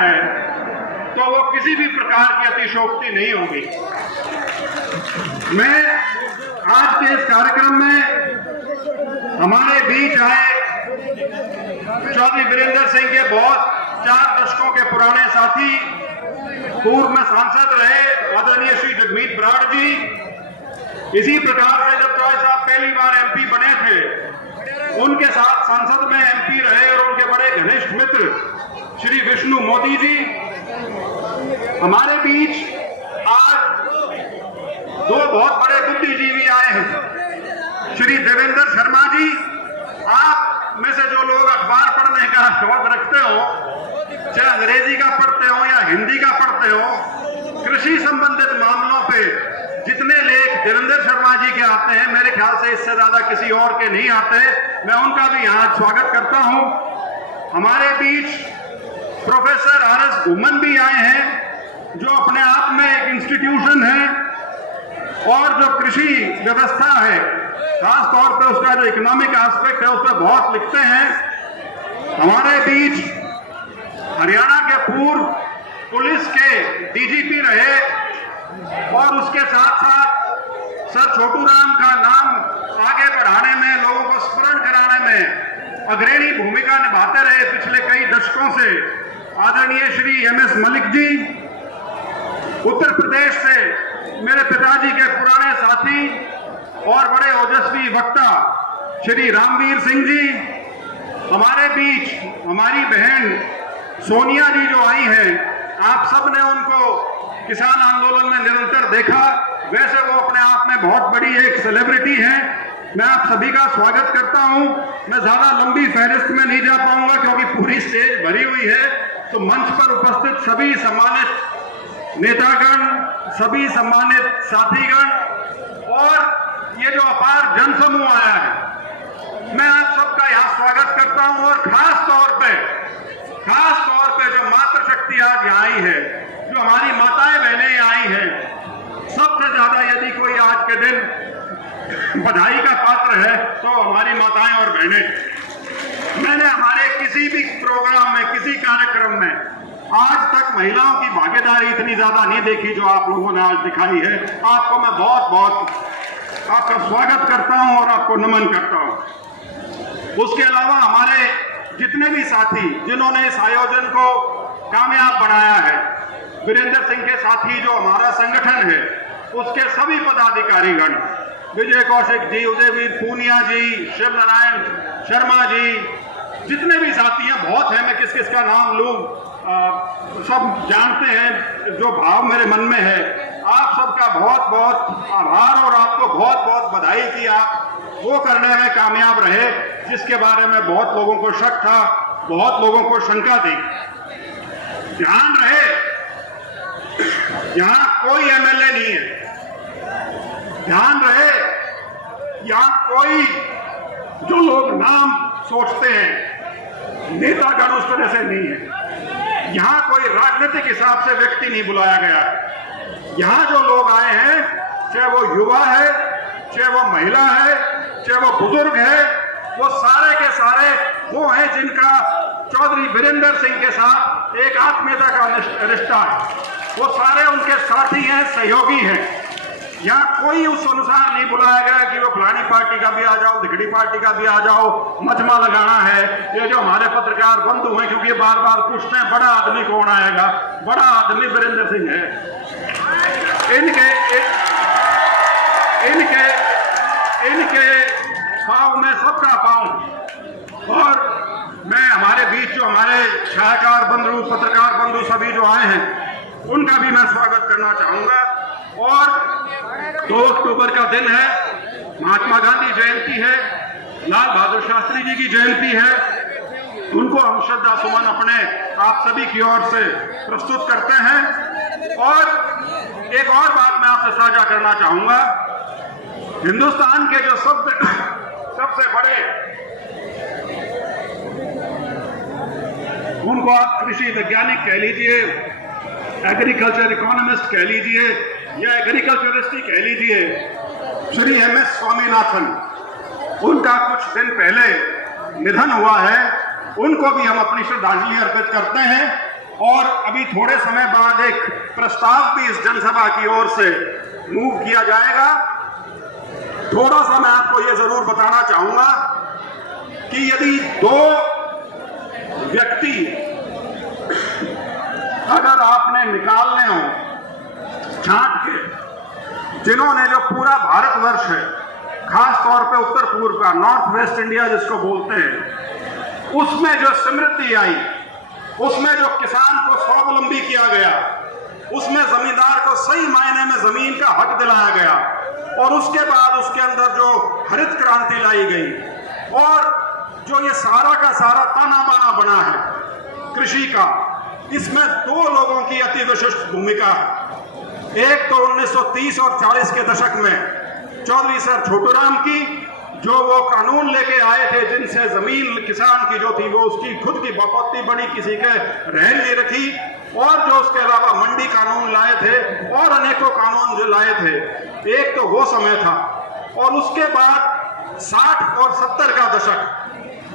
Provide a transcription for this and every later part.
है तो वो किसी भी प्रकार की अतिशयोक्ति नहीं होगी। मैं आज के इस कार्यक्रम में हमारे बीच आए चौधरी वीरेंद्र सिंह के बहुत 4 दशकों के पुराने साथी, पूर्व में सांसद रहे आदरणीय श्री जगमीत बराड़ जी, इसी प्रकार से जब चौधरी साहब पहली बार एमपी बने थे उनके साथ संसद में एमपी रहे और उनके बड़े घनिष्ठ मित्र श्री विष्णु मोदी जी। हमारे बीच आज 2 बहुत बड़े बुद्धिजीवी आए हैं, श्री देवेंद्र शर्मा जी। आप में से जो लोग अखबार पढ़ने का शौक रखते हो, चाहे अंग्रेजी का पढ़ते हो या हिंदी का पढ़ते हो, कृषि संबंधित मामलों पे जितने लेख देवेंद्र शर्मा जी के आते हैं, मेरे ख्याल से इससे ज्यादा किसी और के नहीं आते। मैं उनका भी यहाँ स्वागत करता हूँ। हमारे बीच प्रोफेसर आर.एस. घुमन भी आए हैं, जो अपने आप में एक इंस्टीट्यूशन है और जो कृषि व्यवस्था है, खास तौर पे उसका जो इकोनॉमिक एस्पेक्ट है उस पर बहुत लिखते हैं। हमारे बीच हरियाणा के पूर्व पुलिस के डीजीपी रहे और उसके साथ साथ सर छोटू राम का नाम आगे बढ़ाने में, लोगों को स्मरण कराने में अग्रणी भूमिका निभाते रहे पिछले कई दशकों से आदरणीय श्री एम.एस. मलिक जी। उत्तर प्रदेश से मेरे पिताजी के पुराने साथी और बड़े ओजस्वी वक्ता श्री रामवीर सिंह जी। हमारे बीच हमारी बहन सोनिया जी जो आई हैं, आप सब ने उनको किसान आंदोलन में निरंतर देखा, वैसे वो अपने आप में बहुत बड़ी एक सेलिब्रिटी हैं। मैं आप सभी का स्वागत करता हूं। मैं ज्यादा लंबी फहरिस्त में नहीं जा पाऊंगा क्योंकि पूरी स्टेज भरी हुई है, तो मंच पर उपस्थित सभी सम्मानित नेतागण, सभी सम्मानित साथीगण और ये जो अपार जनसमूह आया है, मैं आप सबका यहाँ स्वागत करता हूँ। और खास तौर पे जो मातृशक्ति आज यहाँ आई है, जो हमारी माताएं बहनें आई हैं, सबसे ज्यादा यदि कोई आज के दिन बधाई का पात्र है तो हमारी माताएं और बहनें। मैंने हमारे किसी भी प्रोग्राम में, किसी कार्यक्रम में आज तक महिलाओं की भागीदारी इतनी ज्यादा नहीं देखी जो आप लोगों ने आज दिखाई है। आपको मैं बहुत बहुत आपका स्वागत करता हूं और आपको नमन करता हूं। उसके अलावा हमारे जितने भी साथी जिन्होंने इस आयोजन को कामयाब बनाया है, वीरेंद्र सिंह के साथी जो हमारा संगठन है, उसके सभी पदाधिकारीगण, विजय कौशिक जी, उदयवीर पूनिया जी, शिव नारायण शर्मा जी, जितने भी साथी हैं, बहुत हैं, मैं किस किस का नाम लूं, सब जानते हैं जो भाव मेरे मन में है। आप सबका बहुत बहुत आभार और आपको बहुत बहुत बधाई कि आप वो करने में कामयाब रहे जिसके बारे में बहुत लोगों को शक था, बहुत लोगों को शंका थी। ध्यान रहे, यहां कोई एमएलए नहीं है। ध्यान रहे, यहां कोई जो लोग नाम सोचते हैं नेतागण उस तरह से नहीं है। यहां कोई राजनीतिक हिसाब से व्यक्ति नहीं बुलाया गया। यहां जो लोग आए हैं, चाहे वो युवा है, चाहे वो महिला है, चाहे वो बुजुर्ग है, वो सारे के सारे वो हैं जिनका चौधरी वीरेंद्र सिंह के साथ एक आत्मीयता का रिश्ता है। वो सारे उनके साथी हैं, सहयोगी हैं। यहाँ कोई उस अनुसार नहीं बुलाया गया कि वो फलानी पार्टी का भी आ जाओ, दिखड़ी पार्टी का भी आ जाओ, मजमा लगाना है। ये जो हमारे पत्रकार बंधु हैं, क्योंकि बार बार पूछते हैं बड़ा आदमी कौन आएगा, बड़ा आदमी वीरेंद्र सिंह है। इनके पाँव में सबका पाँव। और मैं हमारे बीच जो हमारे छायाकार बंधु, पत्रकार बंधु सभी जो आए हैं, उनका भी मैं स्वागत करना चाहूंगा। और 2 अक्टूबर का दिन है, महात्मा गांधी जयंती है, लाल बहादुर शास्त्री जी की जयंती है। उनको हम श्रद्धा सुमन अपने आप सभी की ओर से प्रस्तुत करते हैं। और एक और बात मैं आपसे साझा करना चाहूंगा। हिंदुस्तान के जो सबसे बड़े, उनको आप कृषि वैज्ञानिक कह लीजिए, एग्रीकल्चर इकोनॉमिस्ट कह लीजिए या एग्रीकल्चरिस्ट कह लीजिए, श्री एम.एस. स्वामीनाथन, उनका कुछ दिन पहले निधन हुआ है। उनको भी हम अपनी श्रद्धांजलि अर्पित करते हैं। और अभी थोड़े समय बाद एक प्रस्ताव भी इस जनसभा की ओर से मूव किया जाएगा। थोड़ा सा मैं आपको यह जरूर बताना चाहूंगा कि यदि दो व्यक्ति अगर आपने निकालने हो छांट के, जिन्होंने जो पूरा भारतवर्ष है, खास तौर पे उत्तर पूर्व का, नॉर्थ वेस्ट इंडिया जिसको बोलते हैं, उसमें जो समृद्धि आई, उसमें जो किसान को स्वावलंबी किया गया, उसमें जमींदार को सही मायने में जमीन का हक दिलाया गया, और उसके बाद उसके अंदर जो हरित क्रांति लाई गई, और जो ये सारा का सारा ताना बाना बना है कृषि का, इसमें दो लोगों की अति विशिष्ट भूमिका है। एक तो 1930 और 40 के दशक में चौधरी सर छोटूराम की, जो वो कानून लेके आए थे जिनसे जमीन किसान की जो थी वो उसकी खुद की बपौती बनी, किसी के रहन नहीं रखी, और जो उसके अलावा मंडी कानून लाए थे और अनेकों कानून जो लाए थे। एक तो वो समय था, और उसके बाद 60 और 70 का दशक,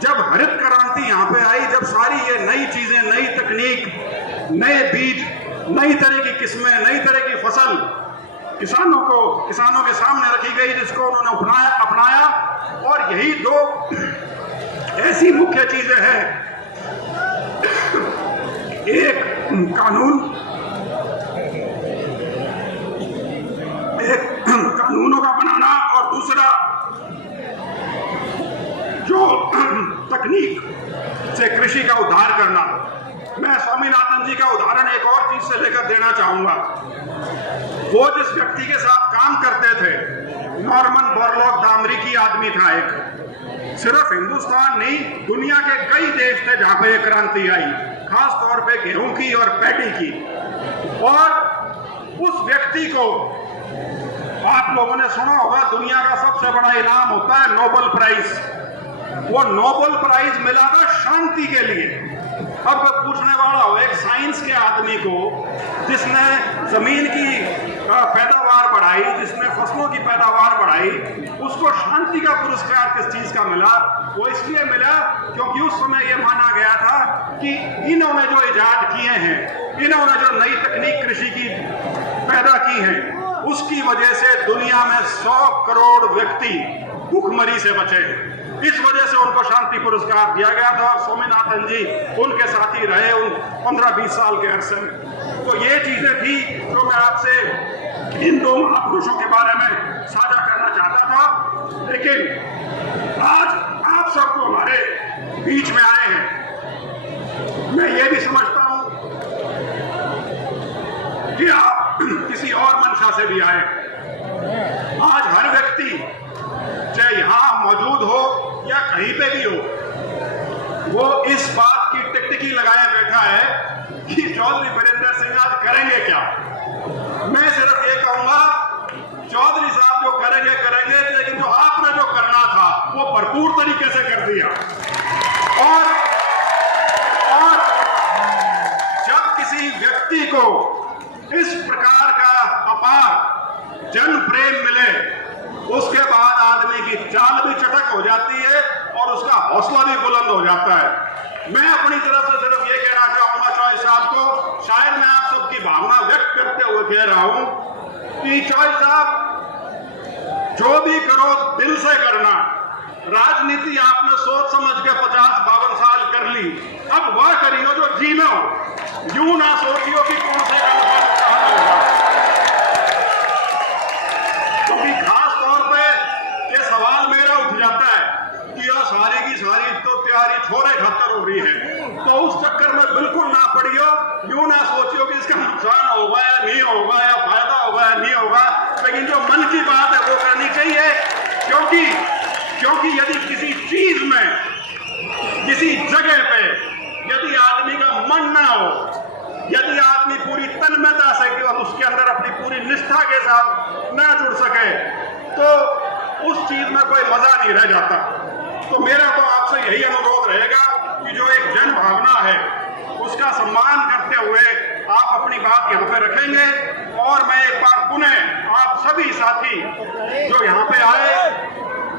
जब हरित क्रांति यहाँ पे आई, जब सारी ये नई चीजें, नई तकनीक, नए बीज, नई तरह की किस्में, नई तरह की फसल किसानों के सामने रखी गई, जिसको उन्होंने अपनाया। और यही दो ऐसी मुख्य चीजें हैं, एक कानूनों का बनाना, और दूसरा जो तकनीक से कृषि का उद्धार करना। मैं स्वामीनाथन जी का उदाहरण एक और चीज से लेकर देना चाहूंगा। वो जिस व्यक्ति के साथ काम करते थे, नॉर्मन बोरलॉग दामरिकी आदमी था एक, सिर्फ हिंदुस्तान नहीं, दुनिया के कई देश थे जहां पे एक क्रांति आई, खास तौर पे गेहूं की और पैडी की। और उस व्यक्ति को आप लोगों ने सुना होगा, दुनिया का सबसे बड़ा इनाम होता है नोबेल प्राइज। वो नोबेल प्राइज मिला था शांति के लिए। अब पूछने वाला हो, एक साइंस के आदमी को जिसने जमीन की पैदावार बढ़ाई, जिसने फसलों की पैदावार बढ़ाई, उसको शांति का पुरस्कार किस चीज का मिला? वो इसलिए मिला क्योंकि उस समय यह माना गया था कि इन्होंने जो इजाद किए हैं, इन्होंने जो नई तकनीक कृषि की पैदा की है, उसकी वजह से दुनिया में 100 करोड़ व्यक्ति भूखमरी से बचे। इस वजह से उनको शांति पुरस्कार दिया गया था, और स्वामीनाथन जी उनके साथी रहे उन 15-20 साल के अरसे में। तो ये चीजें थी जो मैं आपसे इन दो महापुरुषों के बारे में साझा करना चाहता था। लेकिन आज आप सबको हमारे बीच में आए हैं, मैं ये भी समझता हूं कि आप किसी और मंशा से भी आए। आज हर व्यक्ति चाहे यहां मौजूद हो या कहीं पे भी हो, वो इस बात की टिकटिकी लगाए बैठा है कि चौधरी वीरेंद्र सिंह आज करेंगे क्या। मैं सिर्फ ये कहूंगा, चौधरी साहब जो करेंगे, लेकिन जो आपने जो करना था वो भरपूर तरीके से कर दिया। और जब किसी व्यक्ति को इस प्रकार का अपार जन प्रेम मिले, उसके बाद आदमी की चाल भी चटक हो जाती है और उसका हौसला भी बुलंद हो जाता है। मैं अपनी तरफ से सिर्फ ये कहना चाहूंगा चौधरी साहब को, शायद मैं आप सबकी भावना व्यक्त करते हुए कह रहा हूं कि चौधरी साहब, जो भी करो दिल से करना। राजनीति आपने सोच समझ के 50-52 साल कर ली, अब वह करियो जो जीना हो। यूं ना सोचियो कि कौन से का नुकसान होगा, क्योंकि खास तौर पे ये सवाल मेरा उठ जाता है कि यह सारी की सारी तो तैयारी छोरे खातर हो रही है, तो उस चक्कर में बिल्कुल ना पड़ियो। यूं ना सोचियो कि इसका नुकसान होगा या नहीं होगा, या फायदा होगा या नहीं होगा, लेकिन जो मन की बात है वो करनी चाहिए। क्योंकि यदि किसी चीज में, किसी जगह पे यदि आदमी का मन ना हो, यदि आदमी पूरी तन्मयता से और उसके अंदर अपनी पूरी निष्ठा के साथ ना जुड़ सके, तो उस चीज में कोई मजा नहीं रह जाता। तो मेरा तो आपसे यही अनुरोध रहेगा कि जो एक जन भावना है उसका सम्मान करते हुए आप अपनी बात यहाँ पे रखेंगे। और मैं एक बार पुनः आप सभी साथी जो यहाँ पे आए,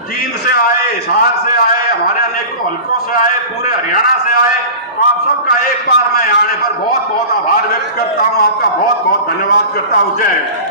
जींद से आए, हिसार से आए, हमारे अनेकों हल्कों से आए, पूरे हरियाणा से आए, आप सबका एक बार मैं आने पर बहुत बहुत आभार व्यक्त करता हूं, आपका बहुत बहुत धन्यवाद करता हूं। जय